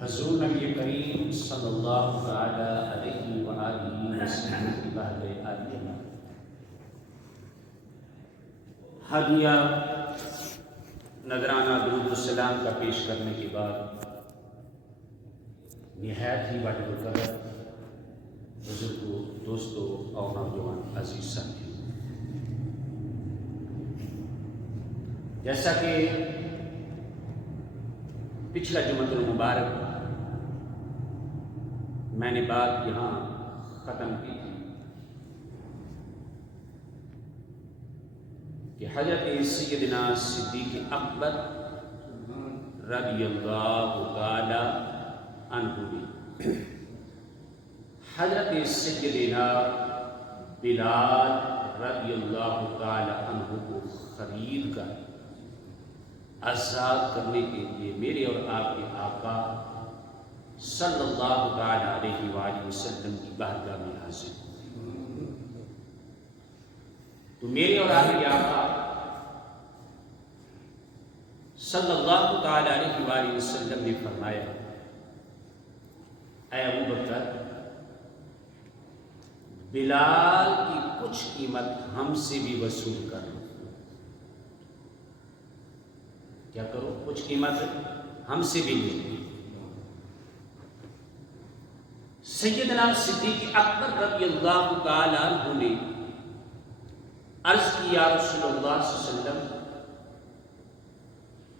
حضور نبی کریم صلی اللہ علیہ وآلہ وسلم کی بہر عالیہ ہدیہ نذرانہ درود السلام کا پیش کرنے کے بعد نہایت ہی بڑھ بزرگوں، دوستوں اور نوجوان عزیز ساتھیوں، جیسا کہ پچھلا جمعۃ المبارک میں نے بات یہاں ختم کی تھی کہ حضرت سیدنا صدیق اکبر رضی اللہ تعالی عنہ نے حضرت سیدنا بلال رضی اللہ تعالی عنہ کو خرید کر آزاد کرنے کے لیے میرے اور آپ کے آقا صلی اللہ علیہ وآلہ وسلم کی بارگاہ میں حاضر ہوئے۔ تو میرے اور آپ کے آقا صلی اللہ علیہ وآلہ وسلم نے فرمایا، اے ابو بکر، بلال کی کچھ قیمت ہم سے بھی وصول کر لو۔ کیا کرو؟ کچھ قیمت ہم سے بھی لے لو۔ سیدنا صدیق اکبر رضی اللہ تعالی عنہ نے عرض کیا، رسول اللہ صلی اللہ علیہ وسلم،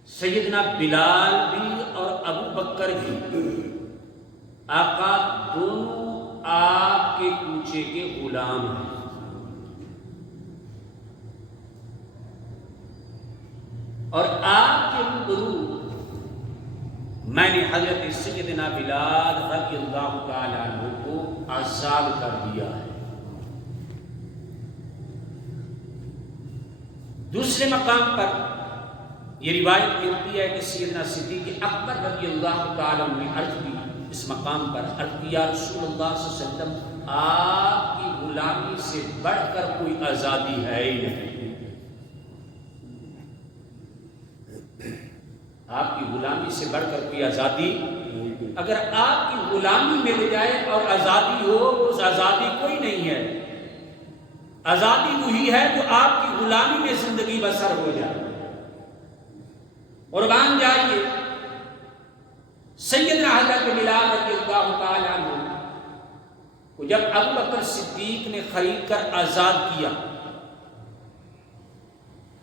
سیدنا بلال بھی اور ابو بکر بھی آقا دونوں آپ کے کوچے کے غلام ہیں، اور آپ کے روبرو میں نے حضرت سیدنا بلال رضی اللہ تعالی عنہ کو آزاد کر دیا ہے۔ دوسرے مقام پر یہ روایت ملتی ہے کہ سیدنا صدیق اکبر رضی اللہ تعالی عنہ نے عرض کی، اس مقام پر عرض کیا، رسول اللہ صلی اللہ علیہ وسلم، آپ کی غلامی سے بڑھ کر کوئی آزادی ہے ہی نہیں۔ آپ کی غلامی سے بڑھ کر کوئی آزادی، اگر آپ کی غلامی مل جائے اور آزادی ہو، اس آزادی کوئی نہیں ہے۔ آزادی وہی ہے جو آپ کی غلامی میں زندگی بسر ہو جائے۔ قربان جائیے، سیدنا حضرت بلال رضی اللہ تعالی عنہ کو جب ابو بکر صدیق نے خرید کر آزاد کیا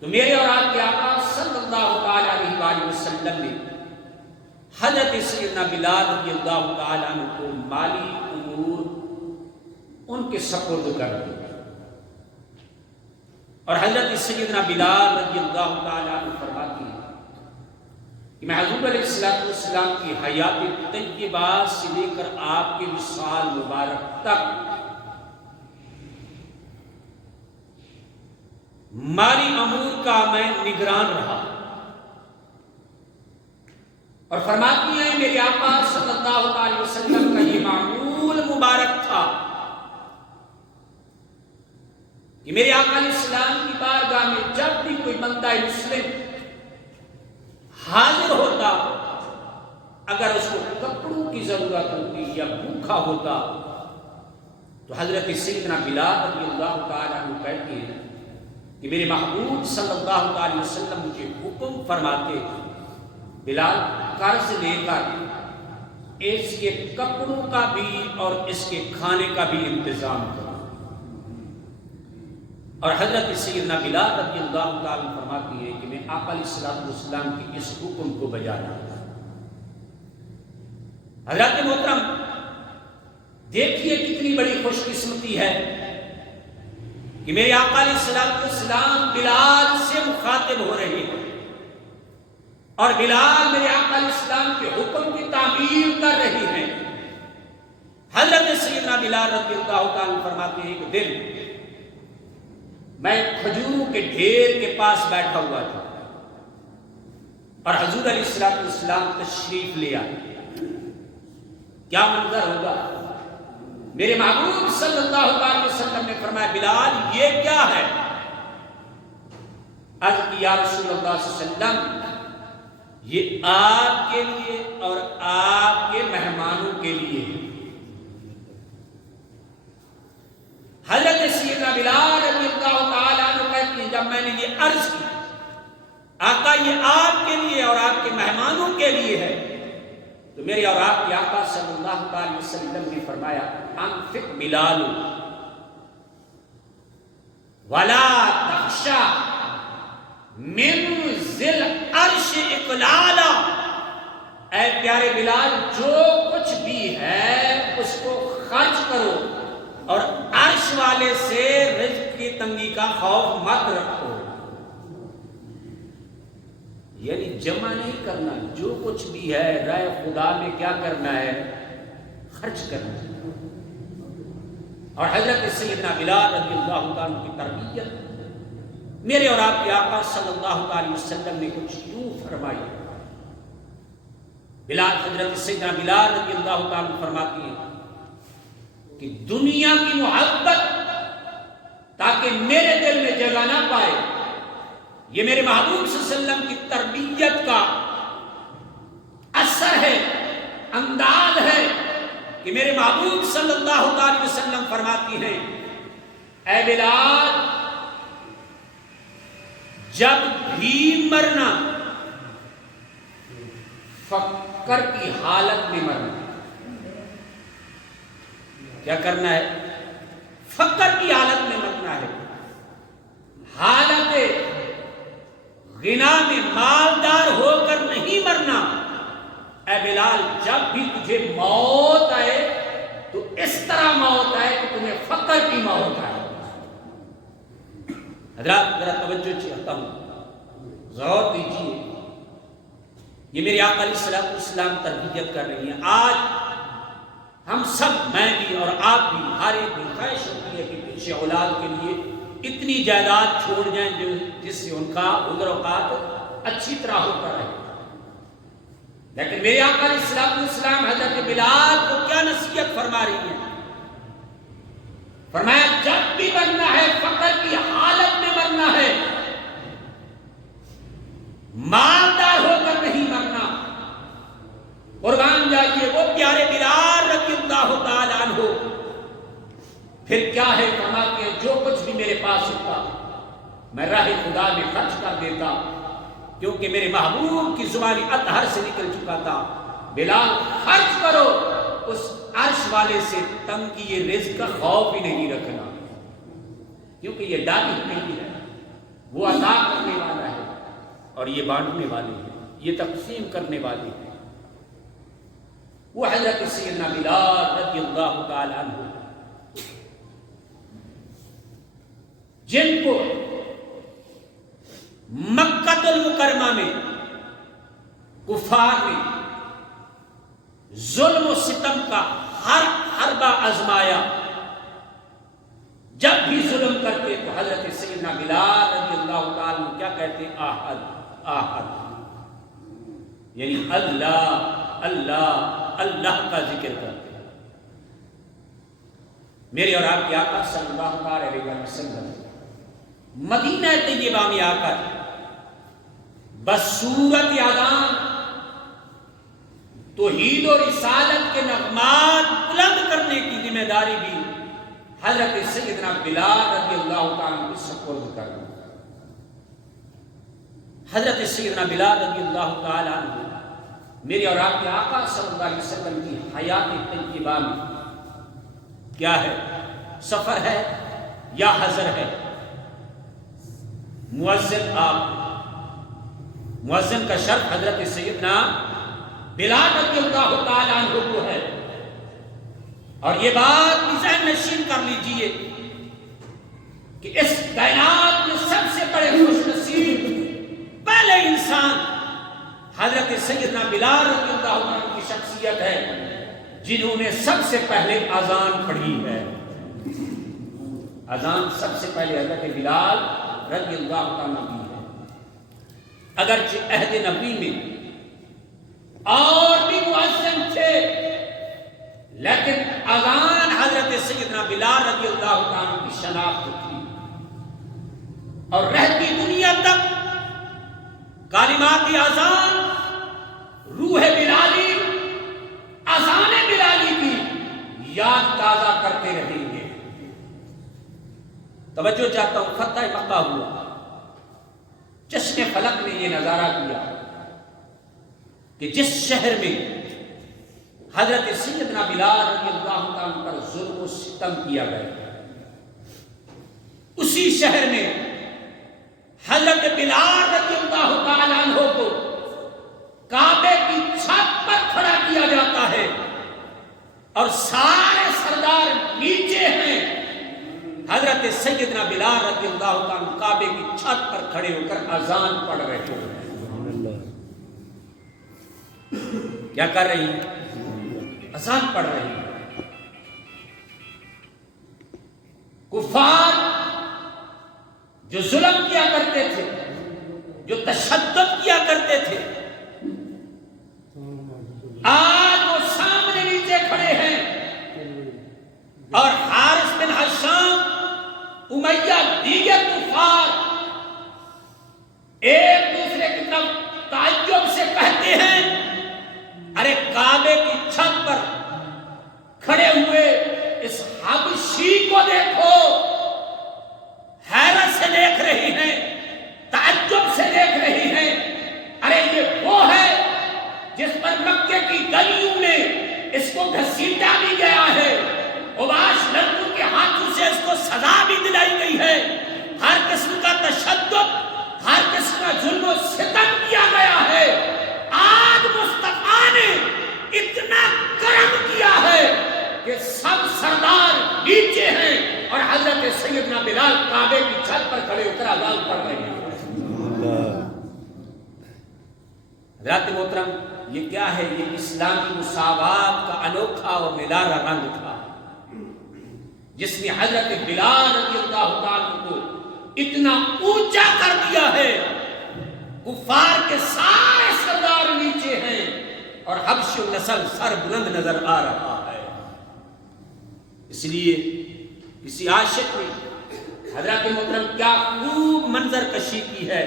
تو میرے اور آپ کے آقا صلی اللہ تعالی علیہ وآلہ وسلم نے حضرت سیدنا بلال رضی اللہ تعالی عنہ کو مالی امور ان کے سپرد کر دیا، اور حضرت سیدنا بلال رضی اللہ تعالی عنہ فرماتے ہیں کہ میں حضور علیہ السلام کی حیات طیبہ سے لے کر آپ کے وصال مبارک تک مالی امور کا میں نگران رہا، اور فرماتی ہیں میرے آقا صلی اللہ علیہ وسلم کا یہ معمول مبارک تھا کہ میرے آقا علیہ السلام کی بارگاہ میں جب بھی کوئی بندہ مسلم حاضر ہوتا، اگر اس کو کپڑوں کی ضرورت ہوتی یا بھوکا ہوتا تو حضرت سیدنا بلال رضی اللہ تعالیٰ عنہ کہتے ہیں کہ میرے محبوب صلی اللہ علیہ وسلم مجھے حکم فرماتے، بلال قرض لے کر اس کے کپڑوں کا بھی اور اس کے کھانے کا بھی انتظام کرو، اور حضرت سیدنا بلال رضی اللہ تعالیٰ عنہ فرماتی ہے کہ میں آقا علیہ السلام کی اس حکم کو بجا لایا۔ حضرت محترم، دیکھیے کتنی بڑی خوش قسمتی ہے کہ میرے آقا علیہ السلام بلال سے مخاطب ہو رہے ہیں، اور بلال میرے آقا علیہ السلام کے حکم کی تعمیر کر رہی ہیں۔ حضرت سیدنا بلال رضی اللہ تعالیٰ فرماتے ہیں کہ دل میں کھجوروں کے ڈھیر کے پاس بیٹھا ہوا تھا، اور حضور علیہ السلام تشریف لے آئے۔ کیا منظر ہوگا؟ میرے محبوب صلی اللہ علیہ وسلم نے فرمایا، بلال یہ کیا ہے؟ عرض کی، یا رسول اللہ صلی اللہ علیہ وسلم، یہ آپ کے لیے اور آپ کے مہمانوں کے لیے ہے۔ حضرت سیدنا بلال رضی اللہ تعالیٰ عنہ کہتے ہیں جب میں نے یہ عرض کی آقا یہ آپ کے لیے اور آپ کے مہمانوں کے لیے ہے، تو میرے اور آپ کے آقا صلی اللہ علیہ وسلم نے فرمایا انفق بلال ولا تخشى من ذی العرش اقلالا، اے پیارے بلال جو کچھ بھی ہے اس کو خرچ کرو اور عرش والے سے رزق کی تنگی کا خوف مت رکھو۔ یعنی جمع نہیں کرنا، جو کچھ بھی ہے راہ خدا میں کیا کرنا ہے، خرچ کرنا ہے۔ اور حضرت سیدنا بلال رضی اللہ عنہ کی تربیت میرے اور آپ کے آقا صلی اللہ علیہ وسلم نے کچھ یوں فرمائی۔ بلال حضرت سیدنا بلال رضی اللہ عنہ فرماتی ہیں کہ دنیا کی محبت تاکہ میرے دل میں جگہ نہ پائے، یہ میرے محبوب صلی اللہ علیہ وسلم کی تربیت کا اثر ہے، انداز ہے کہ میرے محبوب صلی اللہ علیہ وسلم فرماتی ہیں اے بلال جب بھی مرنا فقر کی حالت میں مرنا۔ کیا کرنا ہے؟ فقر کی حالت میں مرنا ہے، حالت غنا میں مالدار ہو کر نہیں مرنا۔ اے بلال جب بھی تجھے موت آئے تو اس طرح موت آئے کہ تمہیں فقر کی موت آئے۔ حضرات ذرا توجہ چاہتا ہوں، غور دیجیے، یہ میرے آقا علیہ الصلوۃ والسلام تربیت کر رہی ہیں۔ آج ہم سب، میں بھی اور آپ بھی، ہر ایک کی خواہش ہوتی ہے کہ پیچھے اولاد کے لیے اتنی جائیداد چھوڑ جائیں جس سے ان کا گزر اوقات اچھی طرح ہوتا رہے، لیکن میرے آقا علیہ الصلوۃ والسلام حضرت بلال کو کیا نصیحت فرما رہی ہیں؟ فرمایا جب بھی مرنا ہے فقر کی حالت میں مرنا ہے، مالدار ہو کر نہیں مرنا۔ قربان جائیے وہ پیارے بلال رضی اللہ تعالیٰ عنہ، پھر کیا ہے فرماتے ہیں جو کچھ بھی میرے پاس ہوتا میں راہ خدا میں خرچ کر دیتا، کیونکہ میرے محبوب کی زبانی اطہر سے نکل چکا تھا بلال خرچ کرو، اس عرش والے سے تنگی رزق کا خوف ہی نہیں رکھنا، کیونکہ یہ ڈالی نہیں ہے، وہ عطا کرنے والا ہے اور یہ بانٹنے والے ہیں، یہ تقسیم کرنے والے ہیں۔ وہ حضرت سیدنا بلال رضی اللہ تعالی عنہ جن کو مکہ المکرمہ میں کفار نے ظلم و ستم کا ہر حربہ آزمایا، جب بھی ظلم کرتے تو حضرت سیدنا بلال رضی اللہ تعالی عنہ کیا کہتے؟ آحد آحد، یعنی اللہ اللہ اللہ کا ذکر کرتے ہیں۔ میرے اور آپ کے آقا صلی اللہ علیہ وسلم مدینہ طیبہ میں آ کر بصورت اذان توحید و رسالت کے نغمات بلند کرنے کی ذمہ داری بھی حضرت سیدنا بلال رضی اللہ تعالیٰ کو سپرد کر دی۔ حضرت سیدنا بلال رضی اللہ تعالیٰ عنہ میرے اور آپ کے آقا صلی اللہ علیہ وسلم کی حیات طیبہ میں کیا ہے؟ سفر ہے یا حضر ہے؟ مؤذن مؤذن کا شرط حضرت سیدنا بلال رضی اللہ تعالیٰ عنہ کو ہے، اور یہ بات بھی ذہن نشین کر لیجئے کہ اس کائنات میں سب سے بڑے خوش نصیب پہلے انسان حضرت سیدنا بلال رضی اللہ عنہ کی شخصیت ہے، جنہوں نے سب سے پہلے اذان پڑھی ہے۔ اذان سب سے پہلے حضرت بلال رضی اللہ عنہ کی ہے، اگرچہ عہد نبی میں اور بھی مؤذن تھے، لیکن اذان حضرت سیدنا بلال رضی اللہ عنہ کی شناخت تھی، اور رہتی دنیا تک کلمات اذان روح بلالی، اذان بلالی کی یاد تازہ کرتے رہیں گے۔ توجہ چاہتا ہوں، فتح مکہ ہوا، چشم فلک نے یہ نظارہ کیا کہ جس شہر میں حضرت سیدنا بلال رضی اللہ تعالیٰ پر ظلم و ستم کیا گیا، اسی شہر میں حضرت بلال رضی اللہ تعالیٰ عنہ کو کعبے کی چھت پر کھڑا کیا جاتا ہے اور سارے سردار نیچے ہیں۔ حضرت سیدنا بلال رضی اللہ تعالیٰ کعبے کی چھت پر کھڑے ہو کر اذان پڑھ رہے ہیں۔ کیا کر رہی ہیں؟ اذان پڑھ رہی ہیں۔ کفار جو ظلم کیا کرتے تھے، جو تشدد کیا کرتے تھے، آج وہ سامنے نیچے کھڑے ہیں اور حارث بن حشام، امیہ، دیگر کفار ایک دوسرے کی طرف تعجب سے کہتے ہیں، ارے کعبے کی چھت پر کھڑے ہوئے اس حبشی کو دیکھو، حیرت سے دیکھ رہی ہیں، تعجب سے دیکھ رہی ہیں، ارے یہ وہ ہے جس پر مکے کی گلیوں میں اس کو گھسیٹا بھی گیا ہے، اوباش لڑکوں کے ہاتھوں سے اس کو سزا بھی دلائی گئی ہے، ہر قسم کا تشدد، ہر قسم کا ظلم و ستم کیا گیا ہے۔ آج مصطفیٰ نے اتنا کرم کیا ہے کہ سب سردار نیچے ہیں اور حضرت سیدنا بلال کعبے کی چھت پر کھڑے ہو کر اذان پڑھ رہے ہیں۔ حضرات محترم، یہ کیا ہے؟ یہ اسلامی مساوات کا انوکھا اور نرالا رنگ تھا جس نے حضرت بلال رضی اللہ تعالیٰ کو اتنا اونچا کر دیا ہے۔ کفار کے سارے سردار نیچے ہیں اور حبشی النسل سر بلند نظر آ رہا ہے۔ اس لیے کسی عاشق نے حضرت محترم کیا خوب منظر کشی کی ہے،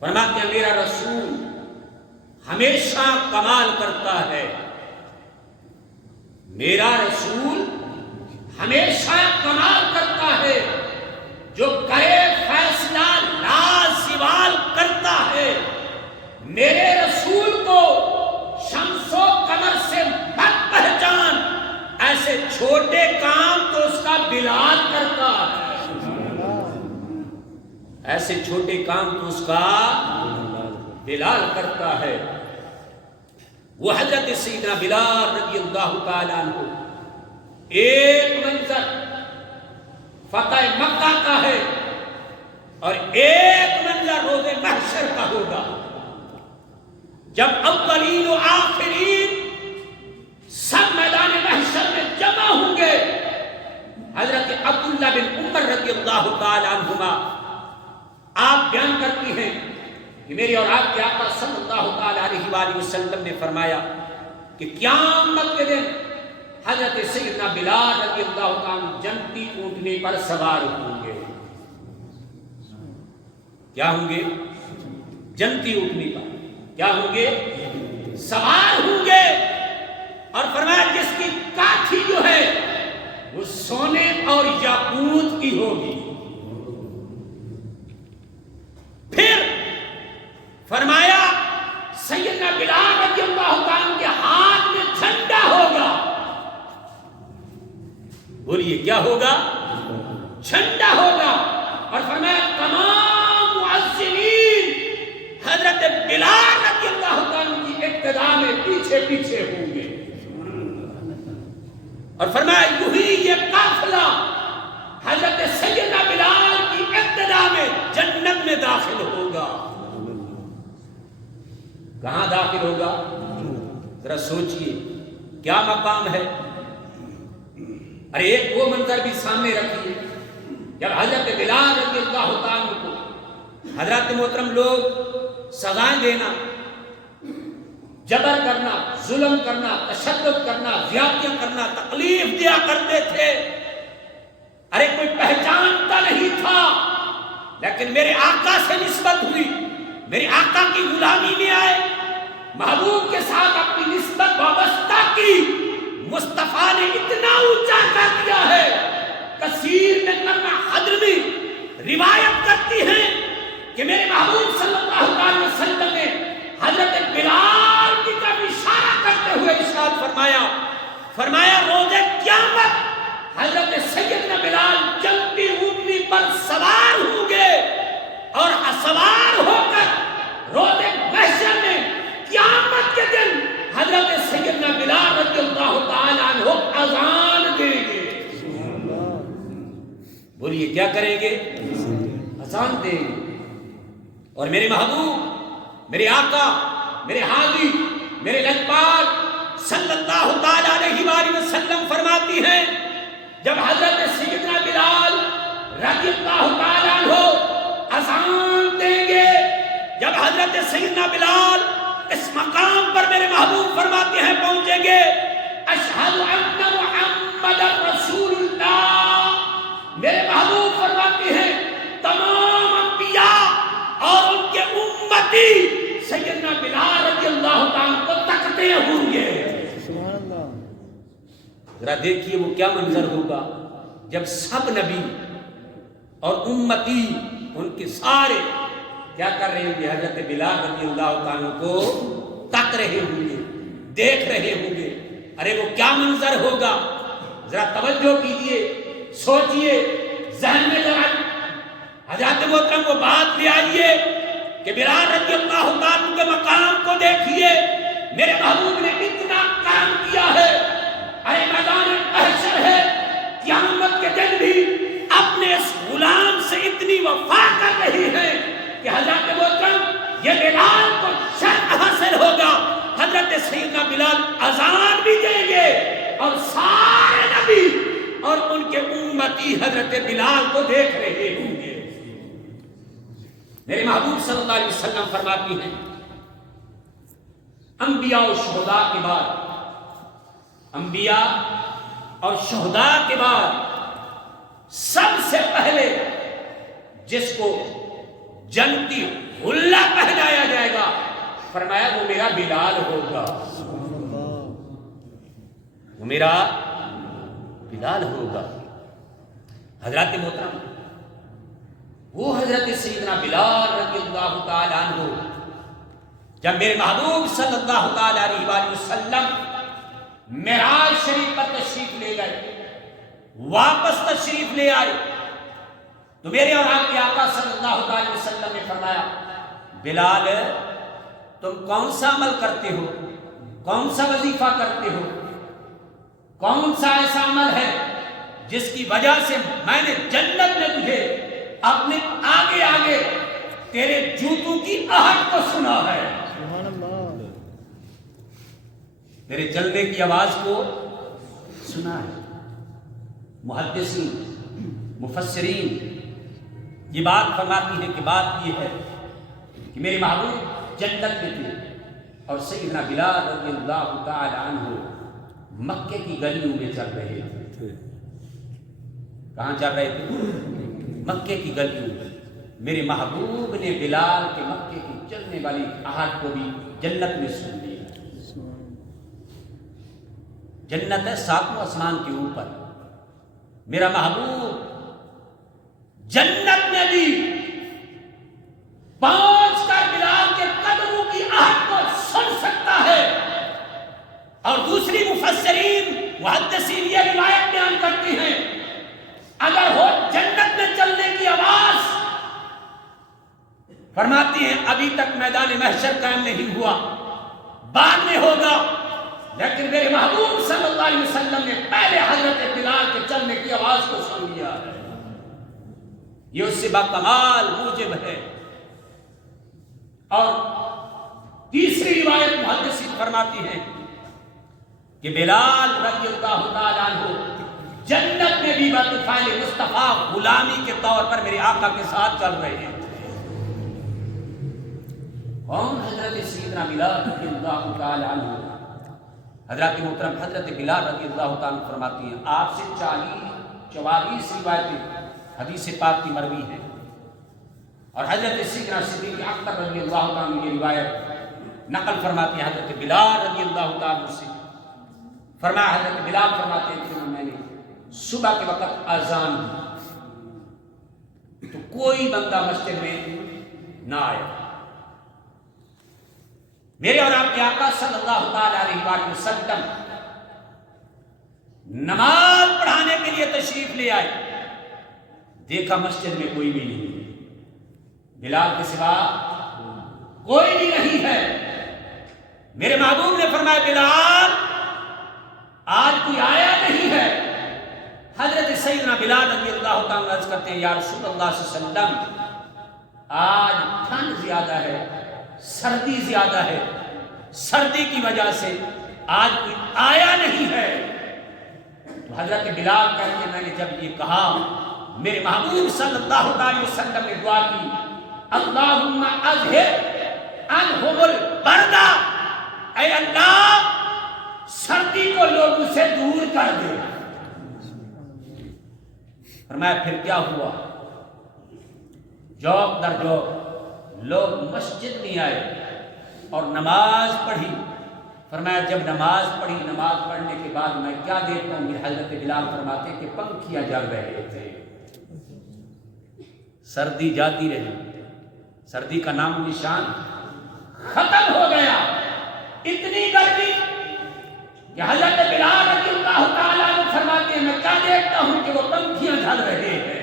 فرماتے ہیں میرا رسول ہمیشہ کمال کرتا ہے، میرا رسول ہمیشہ کمال کرتا ہے، جو کرے فیصلہ لازوال کرتا ہے۔ میرے رسول کو شمس و قمر سے مت پہچان، ایسے چھوٹے کام تو اس کا بلال کرتا ہے، ایسے چھوٹے کام تو اس کا بلال کرتا ہے۔ وہ حضرت سیدنا بلال رضی اللہ تعالیٰ عنہ ایک منظر فتح مکہ کا ہے اور ایک منظر روز محشر کا ہوگا، جب اولین و آخرین سب میدان محشر میں جمع ہوں گے۔ حضرت عبداللہ بن عمر رضی اللہ تعالی عنہما آپ بیان کرتی ہیں کہ میری اور آپ کے آقا صلی اللہ تعالی علیہ وآلہ وسلم نے فرمایا کہ قیامت کے دن حضرت سیدنا بلال رضی اللہ تعالی جنتی اونٹنی پر سوار ہوں گے۔ کیا ہوں گے؟ جنتی اونٹنی پر کیا ہوں گے؟ سوار ہوں گے، اور فرمایا جس کی کاٹھی جو ہے وہ سونے اور یاقوت کی ہوگی۔ پھر فرمایا سیدنا بلال رضی اللہ تعالیٰ کے ہاتھ میں جھنڈا ہوگا۔ بولیے کیا ہوگا؟ جھنڈا ہوگا۔ اور فرمایا تمام معززین حضرت بلال رضی اللہ تعالیٰ کی اقتداء میں پیچھے پیچھے ہوں گے، اور فرمایا یہی یہ قافلہ حضرت سیدنا بلال کی اقتداء میں جنت میں داخل ہوگا۔ کہاں داخل ہوگا؟ ذرا سوچئے کیا مقام ہے۔ ارے ایک وہ منظر بھی سامنے رکھیے جب حضرت بلال رضی اللہ تعالیٰ کو حضرت محترم لوگ سزائیں دینا، جبر کرنا، ظلم کرنا، تشدد کرنا، زیادتیاں کرنا، تکلیف دیا کرتے تھے۔ ارے کوئی پہچانتا نہیں تھا، لیکن میرے آقا سے نسبت ہوئی، میرے آقا کی غلامی میں آئے، محبوب کے ساتھ اپنی نسبت وابستہ کی مصطفیٰ نے اتنا اونچا کر دیا ہے. کثیر میں نرمہ حضرمی روایت کرتی ہیں کہ میرے محبوب صلی اللہ علیہ وسلم نے حضرت بلال کی طرف اشارہ کرتے ہوئے ارشاد فرمایا روز قیامت حضرت سیدنا بلال چلتی اونٹنی پر سوار ہوں گے اور سوار ہو کر روز محشر میں قیامت کے دن حضرت سیدنا بلال رضی اللہ تعالی عنہ اذان دیں گے. بولیے کیا کریں گے؟ اذان دیں گے. اور میرے محبوب، میرے آقا، میرے حاضی، میرے لجپال صلی اللہ تعالی علیہ وآلہ وسلم فرماتی ہیں جب حضرت سیدنا بلال رضی اللہ تعالی عنہ اذان دیں گے، جب حضرت سیدنا بلال اس مقام پر میرے محبوب فرماتے ہیں پہنچیں گے، اشہد ان محمد رسول اللہ، میرے محبوب فرماتے ہیں تمام انبیاء اور ان کے امتی سیدنا بلال رضی اللہ تعالیٰ کو تکتے ہوں گے. ذرا دیکھیے وہ کیا منظر ہوگا جب سب نبی اور امتی ان کے سارے کیا کر رہے ہوں گے؟ حضرت بلال رضی اللہ تعالیٰ کو تک رہے ہوں گے، دیکھ رہے ہوں گے. ارے وہ کیا منظر ہوگا؟ ذرا توجہ کیجئے، سوچئے، ذہن میں ذرا حضرت محترم وہ بات لے آئیے کہ بلال رضی اللہ تعالیٰ کے مقام کو دیکھیے. میرے محبوب نے اتنا کام کیا ہے، اے میدان محشر ہے، قیامت کے دن بھی اپنے اس غلام سے اتنی وفا کر رہی ہے کہ حضرت محترم یہ بلال کو شرف حاصل ہوگا. حضرت سیدنا بلال اذان بھی دیں گے اور سارے نبی اور ان کے امتی حضرت بلال کو دیکھ رہے ہوں گے. میرے محبوب صلی اللہ علیہ وسلم فرماتی ہیں انبیاء اور شہداء کے بعد، انبیاء اور شہداء کے بعد سب سے پہلے جس کو جنتی حلہ پہنایا جائے گا، فرمایا وہ میرا بلال ہوگا، وہ میرا بلال ہوگا. حضرت محترم وہ حضرت سیدنا بلال رضی اللہ تعالیٰ عنہ جب میرے محبوب صلی اللہ تعالیٰ علیہ وآلہ وسلم معراج شریف پر تشریف لے گئے، واپس تشریف لے آئے، تو میرے اور آپ کے آقا صلی اللہ علیہ وسلم نے فرمایا بلال تم کون سا عمل کرتے ہو، کون سا وظیفہ کرتے ہو، کون سا ایسا عمل ہے جس کی وجہ سے میں نے جنت میں تجھے اپنے آگے آگے تیرے جوتوں کی آہٹ کو سنا ہے، تیرے چلنے کی آواز کو سنا ہے. محدثین مفسرین یہ بات فرماتی ہے کہ بات یہ ہے کہ میرے محبوب جنت میں تھے اور سیدنا بلال رضی اللہ تعالی عنہ مکے کی گلیوں میں چل رہے تھے. کہاں چل رہے تھے؟ مکے کی گلیوں میں. میرے محبوب نے بلال کے مکے کی چلنے والی آہٹ کو بھی جنت میں سن لیا. جنت ہے ساتواں آسمان کے اوپر. میرا محبوب جنت میں بھی پہنچ کر بلال کے قدموں کی آہٹ کو سن سکتا ہے. اور دوسری مفسرین محدثین یہ روایت بیان کرتی ہیں اگر ہو جنت میں چلنے کی آواز، فرماتی ہیں ابھی تک میدان محشر قائم نہیں ہوا، بعد میں ہوگا، لیکن میرے محبوب صلی اللہ علیہ وسلم نے پہلے حضرت بلال کے چلنے کی آواز کو سن لیا ہے. یہ اس سے باکمال موجب ہے. اور تیسری روایت محدثین فرماتی ہے کہ بلال رضی اللہ تعالیٰ عنہ جنت میں بھی بطفیل مصطفیٰ غلامی کے طور پر میرے آقا کے ساتھ چل رہے ہیں. کون؟ حضرت سیدنا بلال رضی اللہ تعالیٰ عنہ. حضرت محترم حضرت بلال رضی اللہ تعالیٰ عنہ فرماتی ہیں آپ سے 44 روایتیں حدیث پاک کی مروی ہیں. اور حضرت سیدنا صدیق اکبر رضی اللہ تعالیٰ عنہ کی روایت نقل فرماتے ہیں حضرت بلال رضی اللہ تعالیٰ سے، فرمایا حضرت بلال فرماتے ہیں کہ میں نے صبح کے وقت اذان دی تو کوئی بندہ مسجد میں نہ آیا. میرے اور آپ کے آقا صلی اللہ تعالیٰ علیہ وآلہ وسلم نماز پڑھانے کے لیے تشریف لے آئے، دیکھا مسجد میں کوئی بھی نہیں ہے، بلال کے سوا کوئی بھی نہیں ہے. میرے محبوب نے فرمایا بلال آج کوئی آیا نہیں ہے. حضرت سیدنا بلال رضی اللہ تعالیٰ عرض کرتے ہیں یا رسول اللہ صلی اللہ علیہ وسلم آج ٹھنڈ زیادہ ہے، سردی زیادہ ہے، سردی کی وجہ سے آج کوئی آیا نہیں ہے. تو حضرت بلال کہتے ہیں میں نے جب یہ کہا میرے محبوب صلی اللہ علیہ وسلم نے دعا کی اللہم اذہب عنہم البرد، اے اللہ سردی کو لوگوں سے دور کر دے. فرمایا پھر کیا ہوا؟ جوق در جوق لوگ مسجد میں آئے اور نماز پڑھی. فرمایا جب نماز پڑھی، نماز پڑھنے کے بعد میں کیا دیکھتا ہوں، حضرت بلال فرماتے کہ پنکھیاں جل رہے تھے. سردی جاتی رہی، سردی کا نام نشان ختم ہو گیا. اتنی گرمی کہ حضرت بلال رضی اللہ تعالیٰ عنہ فرماتے ہیں میں کیا دیکھتا ہوں کہ وہ پنکھیاں جل رہے ہیں.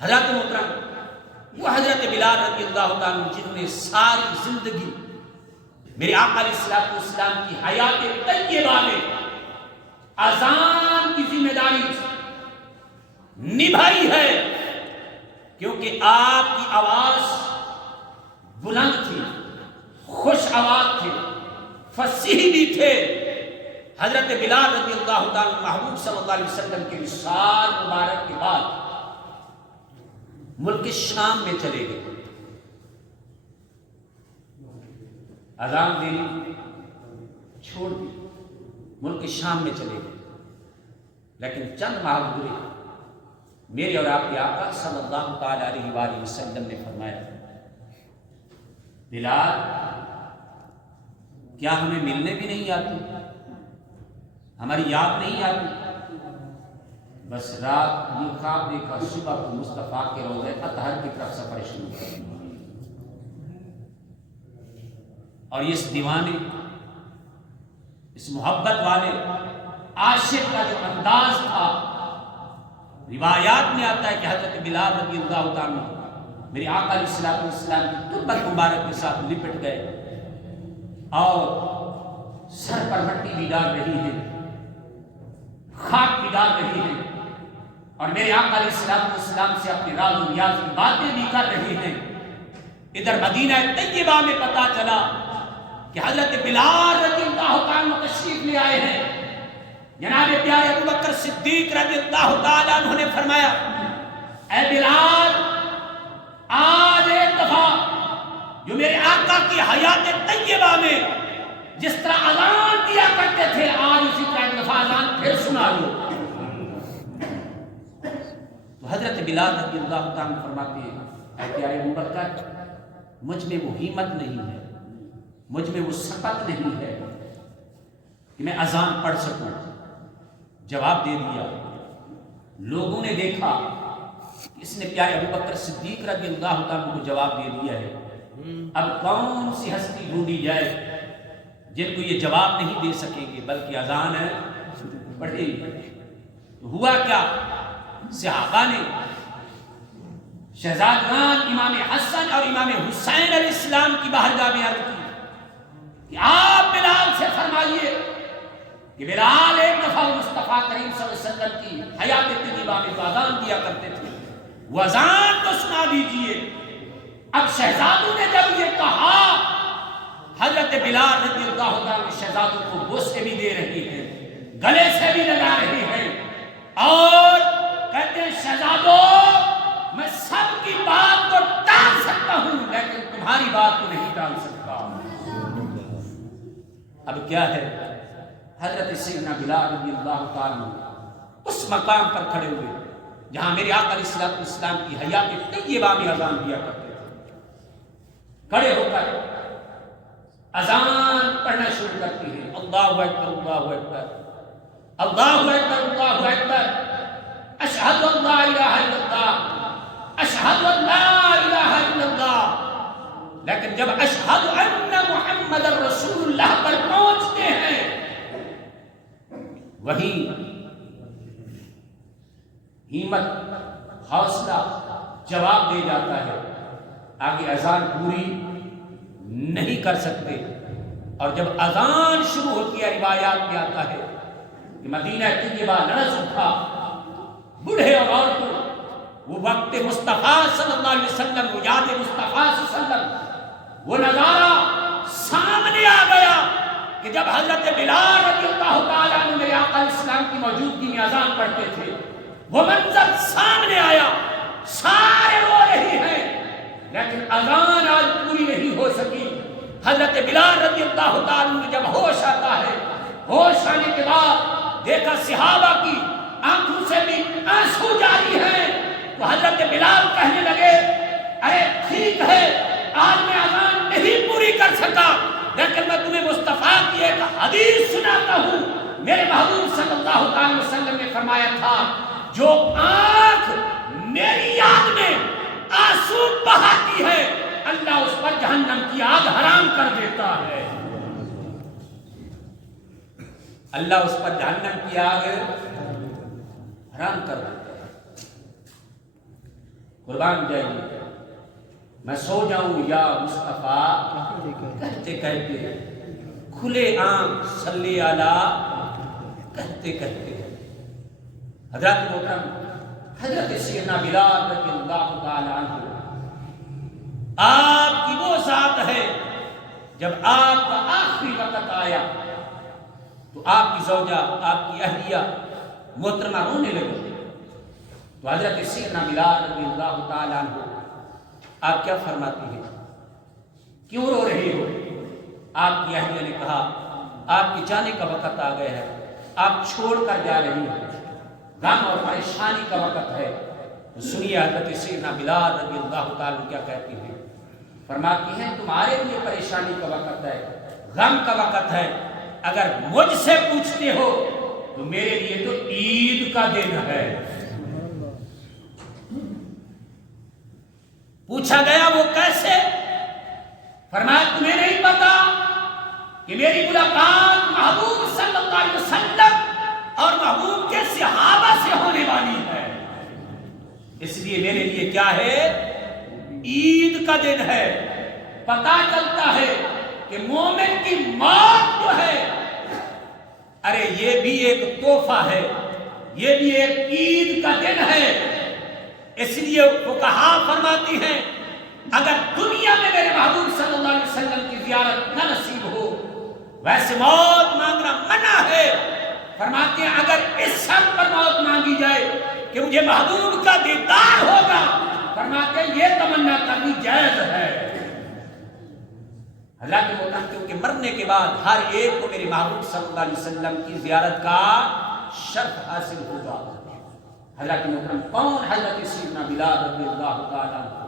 حضرت محترم وہ حضرت بلال رضی اللہ تعالیٰ عنہ جنہوں نے ساری زندگی میرے آقا علیہ الصلوۃ والسلام کی حیات طیبہ میں اذان کی ذمہ داری نبھائی ہے، کیونکہ آپ کی آواز بلند تھی، خوش آواز تھے، فصیح بھی تھے. حضرت بلال رضی اللہ تعالیٰ محبوب صلی اللہ علیہ وسلم کے وصال مبارک کے بعد ملک شام میں چلے گئے. اذان دینی چھوڑ دی، ملک شام میں چلے گئے. لیکن چند ماہ گزرے، میرے اور آپ کے آقا صلی اللہ تعالی علیہ وآلہ وسلم نے فرمایا بلال کیا ہمیں ملنے بھی نہیں آتی، ہماری یاد نہیں آتی؟ بس رات یہ خواب دیکھا صبح کو مصطفیٰ کے روضہ اطہر کی طرف سفر شروع کر. اور اس دیوانے، اس محبت والے عاشق کا جو انداز تھا، روایات میں آتا ہے کہ حضرت بلال رضی اللہ تعالیٰ میرے آقا علیہ الصلوۃ والسلام کی تربت مبارک کے ساتھ لپٹ گئے اور سر پر مٹی بھی ڈال رہی ہے، خاک بھی ڈال رہی ہے، اور میرے آقا علیہ الصلوۃ والسلام سے اپنے راز و نیاز کی باتیں بھی کر رہی ہیں. ادھر مدینہ طیبہ میں پتہ چلا کہ حضرت بلال رضی اللہ تعالیٰ تشریف لے آئے ہیں. جناب پیارے ابو بکر صدیق رضی اللہ تعالیٰ عنہ نے فرمایا اے بلال آج ایک دفعہ جو میرے آقا کی حیات طیبہ میں جس طرح اذان دیا کرتے تھے آج اسی طرح ایک دفعہ اذان پھر سنا لو. تو حضرت بلال رضی اللہ تعالیٰ فرماتے ہیں اے پیارے ابو بکر مجھ میں وہ ہمت نہیں ہے، مجھ میں وہ سخت نہیں ہے کہ میں اذان پڑھ سکوں. جواب دے دیا. لوگوں نے دیکھا اس نے پیارے ابو بکر صدیق رضی اللہ تعالیٰ کو جواب دے دیا ہے، اب کون سی ہستی ڈھونڈی جائے جن کو یہ جواب نہیں دے سکیں گے بلکہ اذان ہے پڑھے. ہوا کیا؟ صحابہ نے شہزادگان امام حسن اور امام حسین علیہ السلام کی بارگاہ میں عرض کی کہ آپ بلال سے فرمائیے کہ بلال ایک دفعہ مصطفیٰ کریم صلی اللہ علیہ وسلم کی حیات طیبہ میں جو اذان دیا کرتے تھے وہ اذان تو سنا دیجئے. اب شہزادوں نے جب یہ کہا حضرت بلال رضی اللہ تعالیٰ شہزادوں کو بوسے بھی دے رہی ہیں، گلے سے بھی لگا رہی ہیں اور کہتے ہیں شہزادوں میں سب کی بات کو ٹال سکتا ہوں لیکن تمہاری بات کو نہیں ٹال سکتا. اب کیا ہے؟ حضرت سیدنا بلال رضی اللہ تعالیٰ اس مقام پر کھڑے ہوئے جہاں میرے آقا علیہ الصلوۃ والسلام کی حیات طیبہ میں اذان دیا کرتے تھے. کھڑے ہو کر اذان پڑھنا شروع کرتی ہے، اللہ اکبر اللہ اکبر اللہ اکبر اللہ اکبر، اشہد ان لا الہ الا اللہ اشہد ان لا الہ الا اللہ۔ لیکن جب اشہد ان محمد رسول اللہ پر پہنچتے ہیں، وہی ہمت حوصلہ جواب دے جاتا ہے، آگے اذان پوری نہیں کر سکتے۔ اور جب اذان شروع ہوتی ہے، روایات میں آتا ہے کہ مدینہ طیبہ لرز اٹھا، بوڑھے اور عورتوں، وہ وقت مصطفیٰ صلی اللہ علیہ وسلم، وہ یاد مصطفیٰ صلی اللہ علیہ وسلم، وہ نظارہ سامنے آ گیا کہ جب حضرت بلال رضی اللہ تعالیٰ عنہ میرے آقا علیہ السلام کی موجودگی میں اذان پڑھتے تھے، وہ منظر سامنے آیا، سارے رو رہی ہیں لیکن اذان آج پوری نہیں ہو سکی۔ حضرت بلال رضی اللہ تعالیٰ عنہ جب ہوش آتا ہے، ہوش آنے کے بعد دیکھا صحابہ کی آنکھوں سے بھی آنسو جاری ہیں، تو حضرت بلال کہنے لگے، ارے ٹھیک ہے آج میں اذان نہیں پوری کر سکا، لیکن میں تمہیں مصطفیٰ کی ایک حدیث سناتا ہوں۔ میرے محبوب صلی اللہ علیہ وسلم نے فرمایا تھا، جو آنکھ میری یاد میں آنسو بہاتی ہے، اللہ اس پر جہنم کی آگ حرام کر دیتا ہے۔ اللہ اس پر جہنم کی آگ حرام کر دیتا ہے۔ قربان جائیے، میں سو جاؤں یا مصطفیٰ کہتے کہتے، کھلے آنکھ صلی اللہ کہتے کہتے، حضرت محترم حضرت سیدنا بلال رضی اللہ تعالیٰ عنہ، آپ کی وہ ذات ہے، جب آپ کا آخری وقت آیا تو آپ کی زوجہ، آپ کی اہلیہ محترمہ رونے لگے، تو حضرت سیدنا بلال رضی اللہ تعالیٰ عنہ آپ کیا فرماتی ہیں؟ کیوں رو رہے ہو؟ آپ کی اہلیہ نے کہا، آپ کے جانے کا وقت آ گیا ہے، آپ چھوڑ کر جا رہی ہیں، غم اور پریشانی کا وقت ہے۔ تو سنیے حضرت سیدنا بلال رضی اللہ تعالیٰ عنہ کیا کہتی ہیں، فرماتی ہیں تمہارے لیے پریشانی کا وقت ہے، غم کا وقت ہے، اگر مجھ سے پوچھتے ہو تو میرے لیے تو عید کا دن ہے۔ پوچھا گیا وہ کیسے؟ فرمایا تمہیں نہیں پتا کہ میری ملاقات محبوب صلی اللہ علیہ وسلم اور محبوب کے صحابہ سے ہونے والی ہے، اس لیے میرے لیے کیا ہے؟ عید کا دن ہے۔ پتا چلتا ہے کہ مومن کی موت جو ہے، ارے یہ بھی ایک تحفہ ہے، یہ بھی ایک عید کا دن ہے۔ اس لیے فقہا فرماتی ہیں اگر دنیا میں میرے محبوب صلی اللہ علیہ وسلم کی زیارت نہ نصیب ہو، ویسے موت مانگنا منع ہے۔ فرماتے ہیں اگر اس شرط پر موت مانگی جائے کہ مجھے محبوب کا دیدار ہوگا، فرماتے ہیں یہ تمنا کرنی جائز ہے۔ حضرت محترم، کیونکہ مرنے کے بعد ہر ایک کو میرے محبوب صلی اللہ علیہ وسلم کی زیارت کا شرف حاصل ہوگا۔ حضرت محترم کون؟ حضرت سیدنا بلال رضی اللہ تعالیٰ عنہ،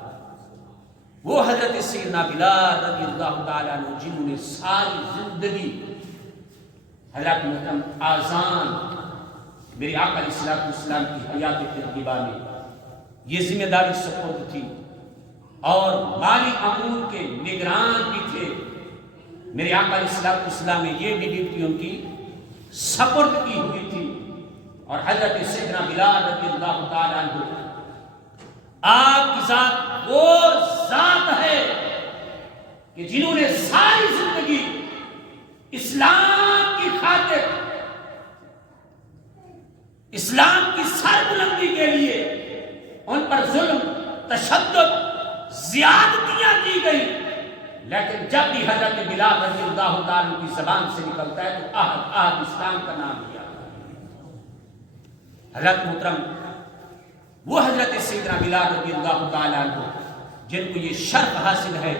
وہ حضرت سیدنا بلال رضی اللہ تعالیٰ عنہ جنہوں نے ساری زندگی حضرت محترم آذان میرے آقا علیہ السلام کی حیات طیبہ میں یہ ذمہ داری سپرد تھی، اور مالی امور کے نگران بھی تھے۔ میرے آقا علیہ السلام میں یہ بھی ڈیوٹی ان کی سپرد کی ہوئی تھی، اور حضرت سیدنا بلال رضی اللہ تعالیٰ عنہ آپ کی ذات وہ ذات ہے کہ جنہوں نے ساری زندگی اسلام کی خاطر، اسلام کی سربلندی کے لیے ان پر ظلم، تشدد، زیادتیاں کی گئی، لیکن جب بھی حضرت بلال رضی اللہ تعالیٰ کی زبان سے نکلتا ہے تو آہد اسلام کا نام لیا۔ حضرت محترم وہ حضرت سیدنا بلال رضی اللہ تعالیٰ عنہ جن کو یہ شرف حاصل ہے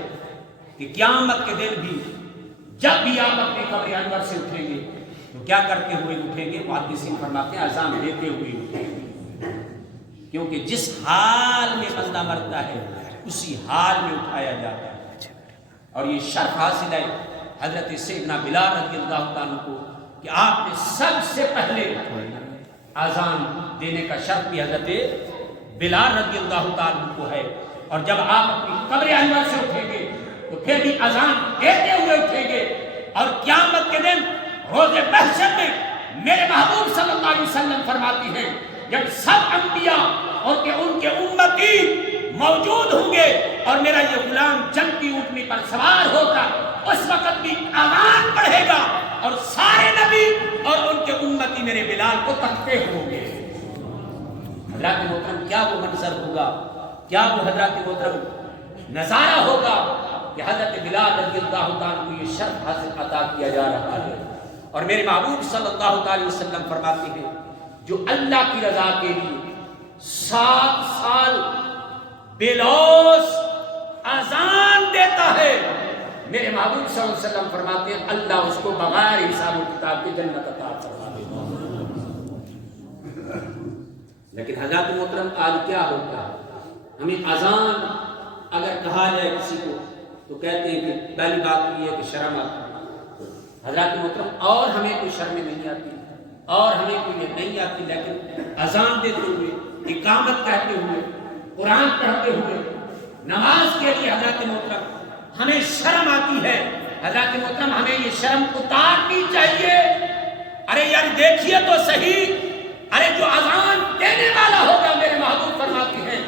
کہ قیامت کے دن بھی جب بھی آپ اپنے قبر انور سے اٹھیں گے تو کیا کرتے ہوئے اٹھیں گے؟ محدثین فرماتے ہیں اذان دیتے ہوئے اٹھیں گے، کیونکہ جس حال میں بندہ مرتا ہے اسی حال میں اٹھایا جاتا ہے۔ اور یہ شرف حاصل ہے حضرت سیدنا بلال رضی اللہ عنہ کو کہ آپ نے سب سے پہلے اذان دینے کا شرف بھی حضرت بلال رضی اللہ عنہ کو ہے. اور جب آپ اپنی قبر انور سے اٹھیں گے تو پھر بھی اذان دیتے ہوئے اٹھیں گے. اور قیامت کے دن روز محشر میں میرے محبوب صلی اللہ علیہ وسلم فرماتی ہیں جب سب انبیاء اور ان کے امتی موجود ہوں گے اور میرا یہ غلام جنگی اونٹنی پر سوار ہوگا, اس وقت بھی اذان پڑھے گا اور سارے نبی اور ان کے امتی میرے بلال کو تکتے ہوں گے. حضرات محترم کیا وہ منظر ہوگا, کیا وہ حضرات محترم نظارہ ہوگا کہ حضرت بلال رضی اللہ عنہ کو یہ شرف حاصل عطا کیا جا رہا ہے. اور میرے محبوب صلی اللہ علیہ وسلم فرماتے ہیں جو اللہ کی رضا کے لیے 7 سال بلوس اذان دیتا ہے, میرے محبوب صلی اللہ علیہ وسلم فرماتے ہیں اللہ اس کو بغیر حساب و کتاب کی جنت عطا فرما دیتا ہے. لیکن حضرات محترم آج کیا ہوتا ہے, ہمیں اذان اگر کہا جائے کسی کو تو کہتے ہیں کہ پہلی بات یہ ہے کہ شرم آتی ہے. حضرات محترم اور ہمیں کوئی شرم نہیں آتی اور ہمیں کوئی نہیں آتی, لیکن اذان دیتے ہوئے, اقامت کہتے ہوئے, قرآن پڑھتے ہوئے, نماز کے لیے حضرات محترم ہمیں شرم آتی ہے. حضرات محترم ہمیں یہ شرم اتارنی چاہیے. ارے یار دیکھیے تو صحیح, ارے جو اذان دینے والا ہوگا میرے محبوب فرماتے ہیں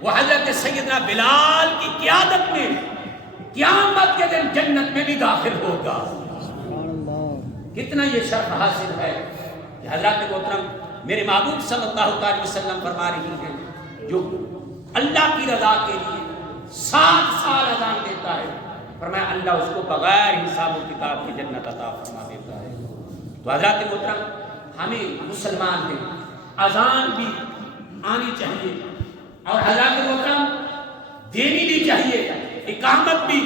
وہ حضرت سیدنا بلال کی قیادت میں قیامت کے دن جنت میں بھی داخل ہوگا. کتنا یہ شرف حاصل ہے کہ حضرات محترم میرے محبوب صلی اللہ علیہ وسلم فرما رہی ہیں جو اللہ کی رضا کے لیے 7 سال اذان دیتا ہے, فرمایا اللہ اس کو بغیر حساب و کتاب کی جنت عطا فرما دیتا ہے. تو حضرات محترم ہمیں مسلمان ہیں اذان بھی آنی چاہیے اور حضرات محترم دینی بھی چاہیے, اقامت بھی.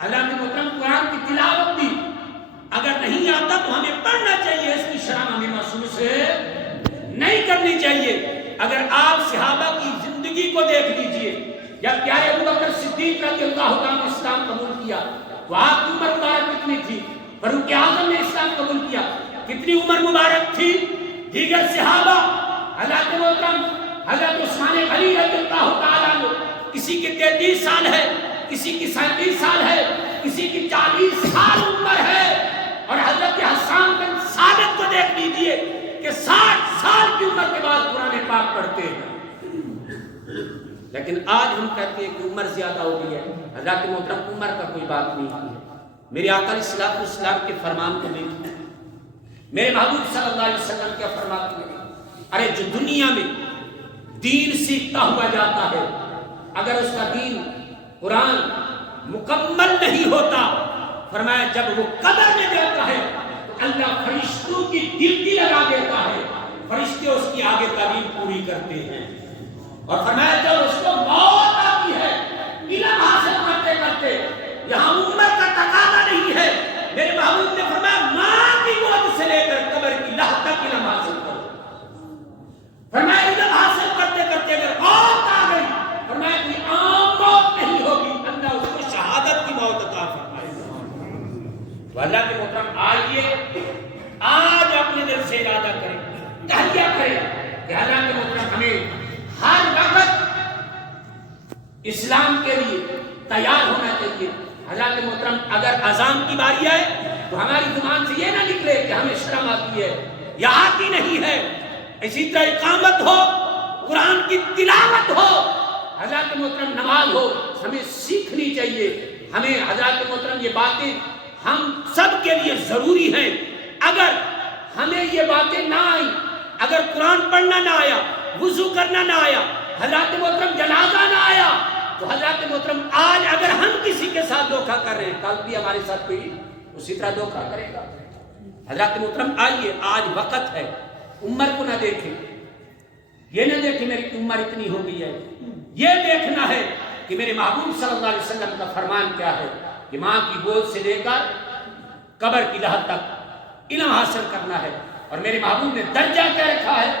حضرات محترم قرآن کی تلاوت بھی اگر نہیں آتا تو ہمیں پڑھنا چاہیے, اس کی شرم ہمیں محسوس نہیں کرنی چاہیے. اگر آپ صحابہ کی زندگی کو دیکھ لیجئے, جب پیارے ابوبکر صدیق رضی اللہ عنہ نے اسلام قبول کیا تو آپ کی عمر مبارک کتنی تھی؟ فاروق اعظم نے اسلام قبول کیا کتنی عمر مبارک تھی؟ دیگر صحابہ حضرت محترم حضرت عثمان غنی رضی اللہ تعالیٰ عنہ کسی کی 33 سال ہے, کسی کی 37 سال ہے, کسی کی 40 سال عمر ہے. اور حضرت حسان بن ثابت کو دیکھ لیجئے کہ 60 سال کی عمر کے بعد قرآن پاک پڑھتے ہیں. لیکن آج ہم کہتے ہیں کہ عمر زیادہ ہو گئی ہے. حضرات محترم عمر کا کوئی بات نہیں ہے. میرے آقا علیہ الصلوۃ والسلام کے فرمان کو دیکھیں, میرے محبوب صلی اللہ علیہ وسلم کیا فرماتے ہیں, ارے جو دنیا میں دین سیکھتا ہوا جاتا ہے اگر اس کا دین قرآن مکمل نہیں ہوتا, فرمایا جب وہ قبر میں جاتا ہے تو اللہ فرشتوں کی ڈیوٹی لگا دیتا ہے, فرشتے اس کی آگے تعلیم پوری کرتے ہیں. اور فرمایا جب اس کو موت آتی ہے علم حاصل کرتے کرتے, یہاں عمر کا تقاضا نہیں ہے, میرے محبوب نے فرمایا ماں کی گود سے لے کر قبر کی لہ تک علم حاصل کرو. فرمایا علم حاصل کرتے کرتے اگر موت آ گئی, فرمایا کوئی عام موت نہیں ہوگی, اللہ اس کو شہادت کی موت عطا فرمائے گا. تو اللہ کے محترم آئیے آج اپنے دل سے ارادہ کریں, تہیہ کریں کہ اللہ کے محترم ہمیں ہر وقت اسلام کے لیے تیار ہونا چاہیے. اللہ کے محترم اگر اذان کی باری آئے تو ہماری زبان سے یہ نہ نکلے کہ ہمیں شرم آتی ہے یا آتی نہیں ہے. اسی طرح اقامت ہو, قرآن کی تلاوت ہو, حضرات محترم نماز ہو, ہمیں سیکھنی چاہیے. ہمیں حضرات محترم یہ باتیں ہم سب کے لیے ضروری ہیں. اگر ہمیں یہ باتیں نہ آئیں, اگر قرآن پڑھنا نہ آیا, وضو کرنا نہ آیا, حضرات محترم جنازہ نہ آیا, تو حضرات محترم آج اگر ہم کسی کے ساتھ دھوکہ کر رہے ہیں کل بھی ہمارے ساتھ کوئی اسی طرح دھوکہ کرے گا. حضرات محترم آئیے آج وقت ہے, عمر کو نہ دیکھیں, یہ نہ دیکھیں میری عمر اتنی ہو گئی ہے, یہ دیکھنا ہے کہ میرے محبوب صلی اللہ علیہ وسلم کا فرمان کیا ہے کہ ماں کی گود سے لے کر قبر کی لحد تک علم حاصل کرنا ہے. اور میرے محبوب نے درجہ کیا رکھا ہے؟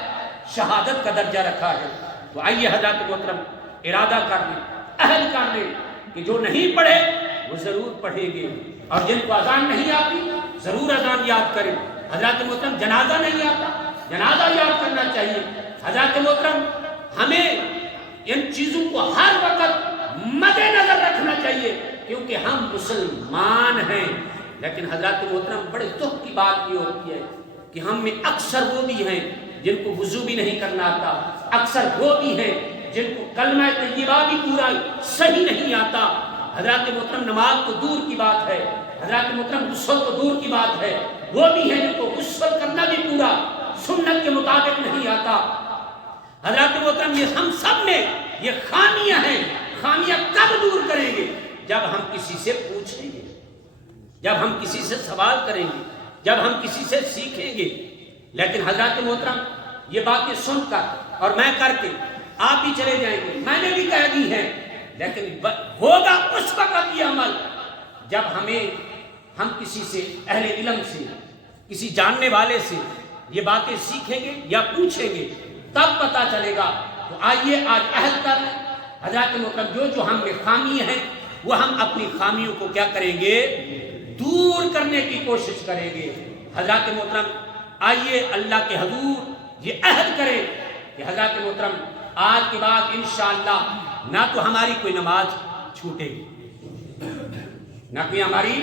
شہادت کا درجہ رکھا ہے. تو آئیے حضرات محترم ارادہ کر لیں, عہد کر لیں کہ جو نہیں پڑھے وہ ضرور پڑھیں گے، اور جن کو اذان نہیں آتی ضرور اذان یاد کریں۔ حضرات محترم جنازہ نہیں آتا، جنازہ یاد کرنا چاہیے۔ حضرات محترم ہمیں ان چیزوں کو ہر وقت مد نظر رکھنا چاہیے، کیونکہ ہم مسلمان ہیں۔ لیکن حضرات محترم بڑے دکھ کی بات یہ ہوتی ہے کہ ہم میں اکثر وہ بھی ہیں جن کو وضو بھی نہیں کرنا آتا، اکثر وہ بھی ہیں جن کو کلمہ طیبہ بھی پورا صحیح نہیں آتا۔ حضرات محترم نماز تو دور کی بات ہے، حضرات محترم غسل تو دور کی بات ہے، وہ بھی ہیں جن کو غسل کرنا بھی پورا سنت کے مطابق نہیں آتا۔ حضرات محترم یہ ہم سب میں یہ خامیاں ہیں۔ خامیاں کب دور کریں گے؟ جب ہم کسی سے پوچھیں گے، جب ہم کسی سے سوال کریں گے، جب ہم کسی سے سیکھیں گے۔ لیکن حضرات محترم یہ باتیں سن کر اور میں کر کے آپ بھی چلے جائیں گے، میں نے بھی کہہ دی ہے، لیکن ہوگا اس وقت یہ عمل جب ہم کسی سے اہل علم سے، کسی جاننے والے سے یہ باتیں سیکھیں گے یا پوچھیں گے، تب پتہ چلے گا۔ تو آئیے آج عہد کر لیں حضرات محترم، جو ہم میں خامی ہیں وہ ہم اپنی خامیوں کو کیا کریں گے؟ دور کرنے کی کوشش کریں گے۔ حضرات محترم آئیے اللہ کے حضور یہ عہد کریں کہ حضرات محترم آج کے بعد انشاءاللہ نہ تو ہماری کوئی نماز چھوٹے گی، نہ کوئی ہماری